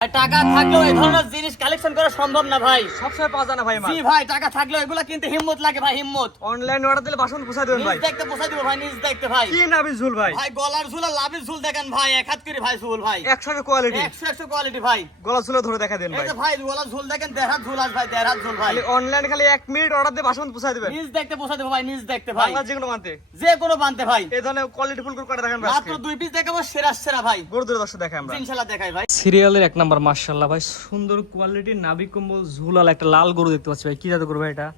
টাকা থাকলেও এই ধরনের জিনিস কালেকশন করা সম্ভব না ভাই। সবসময় পাওয়া যায় না ভাই মাল। জি ভাই, টাকা থাকলেও এগুলা কিনতে হিম্মত লাগে ভাই, হিম্মত। অনলাইন অর্ডার দিলে বাসন পৌঁছায় দেবেন ভাই। নিজ দেখতে পোষাই দিব ভাই, নিজ দেখতে ভাই। কি নাবি ঝুল ভাই? ভাই গলার ঝুল আর লাভের ঝুল দেখেন ভাই, এক হাত করে ভাই ঝুল ভাই, 100 কোয়ালিটি, 100 কোয়ালিটি ভাই। গলা ঝুলে ধরে দেখা দেন এই ভাই। যে ভাই গলার ঝুল দেখেন, দেড় হাত ঝুল আছে ভাই, দেড় হাত ঝুল ভাই। অনলাইন খালি 1 মিনিট অর্ডার দিয়ে বাসন পৌঁছায় দিবেন। নিজ দেখতে পোষাই দিব ভাই, নিজ দেখতে ভাই। বাংলা যেগুলো মানতে যে কোনো বানতে ভাই, এই ধরনের কোয়ালিটি ফুল করে দেখান ভাই। মাত্র 2 পিস দেখাবো, সেরা সেরা ভাই। গরু দূরে দর্শক দেখাই আমরা। ইনশাআল্লাহ দেখাই ভাই। সিরিয়ালের 1 নাম্বার মাশাআল্লাহ ভাই, সুন্দর কোয়ালিটির নাভি কম্বল ঝুলাল একটা লাল গরু দেখতে পাচ্ছি ভাই। কি জাতের গরু ভাই এটা?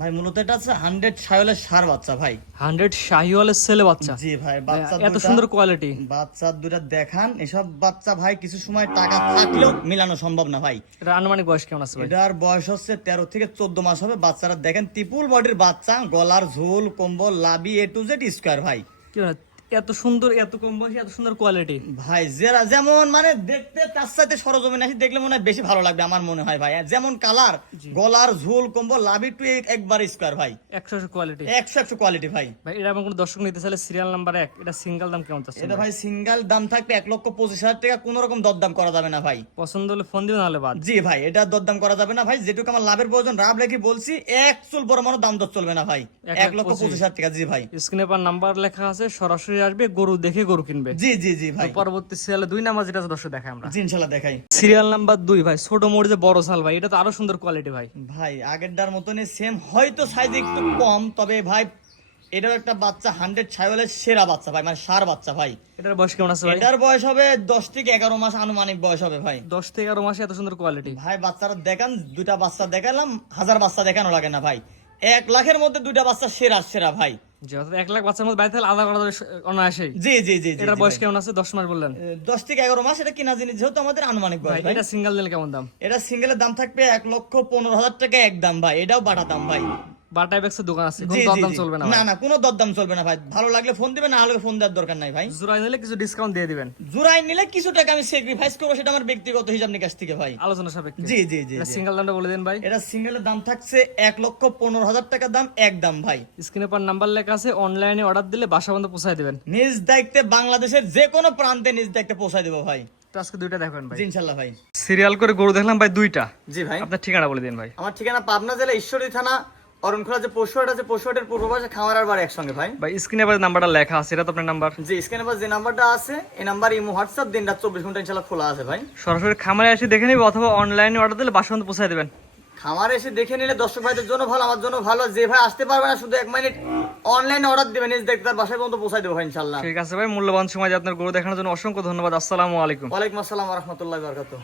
ভাই মূলত এটা আছে 100 শাহিওয়ালের ষাঁড় বাচ্চা ভাই। 100 শাহিওয়ালের ছেলে বাচ্চা। জি ভাই, বাচ্চা এত সুন্দর কোয়ালিটি। বাচ্চা দুটা দেখান। এসব বাচ্চা ভাই কিছু সময় টাকা থাকলেও মিলানো সম্ভব না ভাই। এটা আনুমানিক বয়স কেমন আছে ভাই? এটার বয়স হচ্ছে 13 থেকে 14 মাস হবে। বাচ্চারা দেখেন ত্রিপুল বডির বাচ্চা, গলার ঝোল, কম্বল, লাবি A to Z স্কয়ার ভাই। কি বলে, এত সুন্দর, এত কম বয়সে এত সুন্দর কোয়ালিটি ভাই যারা যেমন মানে দেখতে তার সাথে সরজমিনে আসি দেখলে মনে হয় বেশি ভালো লাগবে আমার মনে হয় ভাই। যেমন কালার, গলার ঝোল, কম্বল, লাবি টু একবার স্কয়ার ভাই, 100 কোয়ালিটি। 100 কোয়ালিটি ভাই। ভাই এটা আমার কোন দর্শক নিতে চাইলে সিরিয়াল নাম্বার 1, এটা সিঙ্গেল দাম কেমন চাচ্ছেন? এটা ভাই সিঙ্গেল দাম থাকবে 1,25,000 টাকা। কোন রকম দরদাম করা যাবে না ভাই। পছন্দ হলে ফোন দিবেন, নাহলে বাদ। জি ভাই, এটা দরদাম করা যাবে না ভাই। যেটুকু আমার লাভের প্রয়োজন রাব রেখে বলছি, এক চুল বড় মানুষ দাম দর চলবে না ভাই। 1,25,000 টাকা। জি ভাই, স্ক্রিনে পর নাম্বার লেখা আছে, সরাসরি আসবে, গরু দেখে গরু কিনবে। জি জি জি ভাই। তো পরবর্তী সিরিয়ালে 2 নাম্বার যেটা আছে দর্শক দেখাই আমরা। জি ইনশাআল্লাহ দেখাই। সিরিয়াল নাম্বার 2 ভাই, ছোট মরিচে বড় সাল ভাই। এটা তো আরো সুন্দর কোয়ালিটি ভাই। ভাই আগেরটার মতনই সেম, হয়তো সাইজ একটু কম, তবে ভাই এটাও একটা বাচ্চা 100 শাহিওয়ালের সেরা বাচ্চা ভাই, মানে ষাঁড় বাচ্চা ভাই। এটার বয়স কেমন আছে ভাই? এটার বয়স হবে 10 থেকে 11 মাস আনুমানিক বয়স হবে ভাই। 10 থেকে 11 মাসে এত সুন্দর কোয়ালিটি। ভাই বাচ্চারা দেখান, দুইটা বাচ্চা দেখালাম, 1000 বাচ্চা দেখানো লাগে না ভাই। 1 লাখের মধ্যে দুইটা বাচ্চা সেরা সেরা ভাই। জি, অর্থাৎ 1 লাখ বাচ্চার মধ্যে বাইরে থাকলে আলাদা আলাদা অনায়াসেই। জি জি জি জি। এটার জি বয়স ভাই। কেমন আছে? 10 মাস বললেন। 10 থেকে 11 মাস। এটা কিনা জিনিস যেহেতু আমাদের আনুমানিক ভাই বয়স ভাই। এটা সিঙ্গেল দিলে কেমন দাম? এটা সিঙ্গেলের দাম থাকবে 1,15,000 টাকা একদম ভাই। এটাও বাটা দাম ভাই। বাটাই ব্যাক্সের দোকান আছে, জি কোনো জি দরদাম জি। চলবে না না ভাই। না, কোনো দরদাম চলবে না ভাই। ভালো লাগলে ফোন দিবেন, না হলে ফোন দেওয়ার দরকার নাই ভাই। জোড়াই নিলে কিছু ডিসকাউন্ট দিয়ে দিবেন। জোড়াই নিলে কিছু টাকা আমি স্যাক্রিফাইস করবো, সেটা আমার ব্যক্তিগত হিসাব নিকাশ থেকে ভাই। আলোচনা সাপেক্ষে। জি জি জি এটা জি। সিঙ্গেল দামটা বলে দেন ভাই। এটা সিঙ্গেলের দাম থাকছে 1,15,000 টাকা দাম একদম ভাই। স্ক্রিনে পর নাম্বার লেখা আছে, অনলাইনে অর্ডার দিলে বাসা পর্যন্ত পৌঁছায় দিবেন। নিজ দায়িত্বে বাংলাদেশের যে কোনো প্রান্তে নিজ দায়িত্বে পৌঁছায় দেবো ভাই। তো আজকে 2টা দেখবেন ভাই। জি ইনশাল্লাহ ভাই। সিরিয়াল করে গরু দেখলাম ভাই 2টা। জি ভাই, আপনার ঠিকানা বলে দিন ভাই। আমার ঠিকানা পাবনা জেলা ঈশ্বরদী থানা, অরণখোলা যে পশুহাট আছে, পশুহাটের পূর্ব পাশে খামার বাড়ি একসঙ্গে ভাই। ভাই স্ক্রিনে পর নাম্বারটা লেখা আছে, এটা তো আপনার নাম্বার? জি, স্ক্রিনে পাশে যে নাম্বারটা আছে এই নাম্বার ইমো হোয়াটসঅ্যাপ দিন রাত 24 ঘন্টা ইনশাল্লাহ খোলা আছে ভাই। সরাসরি খামারে এসে দেখে নিবে, অথবা অনলাইনে অর্ডার দিলে বাসা পর্যন্ত পৌঁছায় দিবেন। খামারে এসে দেখে নিলে দর্শক ভাইদের জন্য ভালো, আমার জন্য ভালো। যে ভাই আসতে পারবে না, শুধু 1 মিনিট অনলাইনে অর্ডার দিবেন, নিজ দেখতে তার বাসায় পর্যন্ত পৌঁছায় দেবো ভাই ইনশাল্লাহ। ঠিক আছে ভাই, মূল্যবান সময় দিয়ে আপনার গরু দেখানোর জন্য অসংখ্য ধন্যবাদ। আসসালামু আলাইকুম। ওয়ালাইকুম আসসালাম ওয়া রাহমাতুল্লাহি ওয়া বারাকাতুহু।